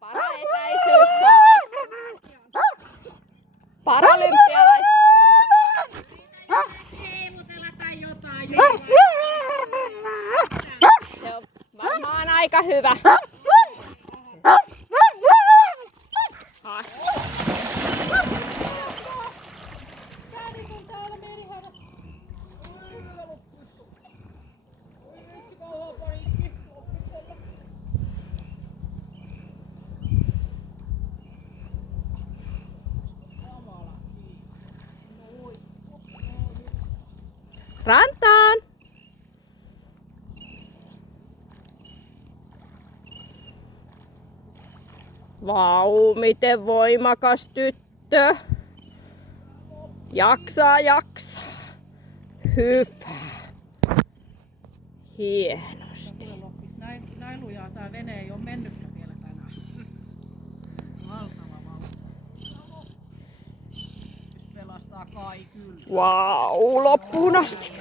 Paraetäisyys paralympialais. Se on varmaan aika hyvä. Rantaan! Vau, miten voimakas tyttö! Jaksaa. Hyvä. Hienosti. Näin lujaa tää vene ei oo mennytkään vielä tänään. Valtava. Pelastaa Kai kyllä. Vau, loppuun asti.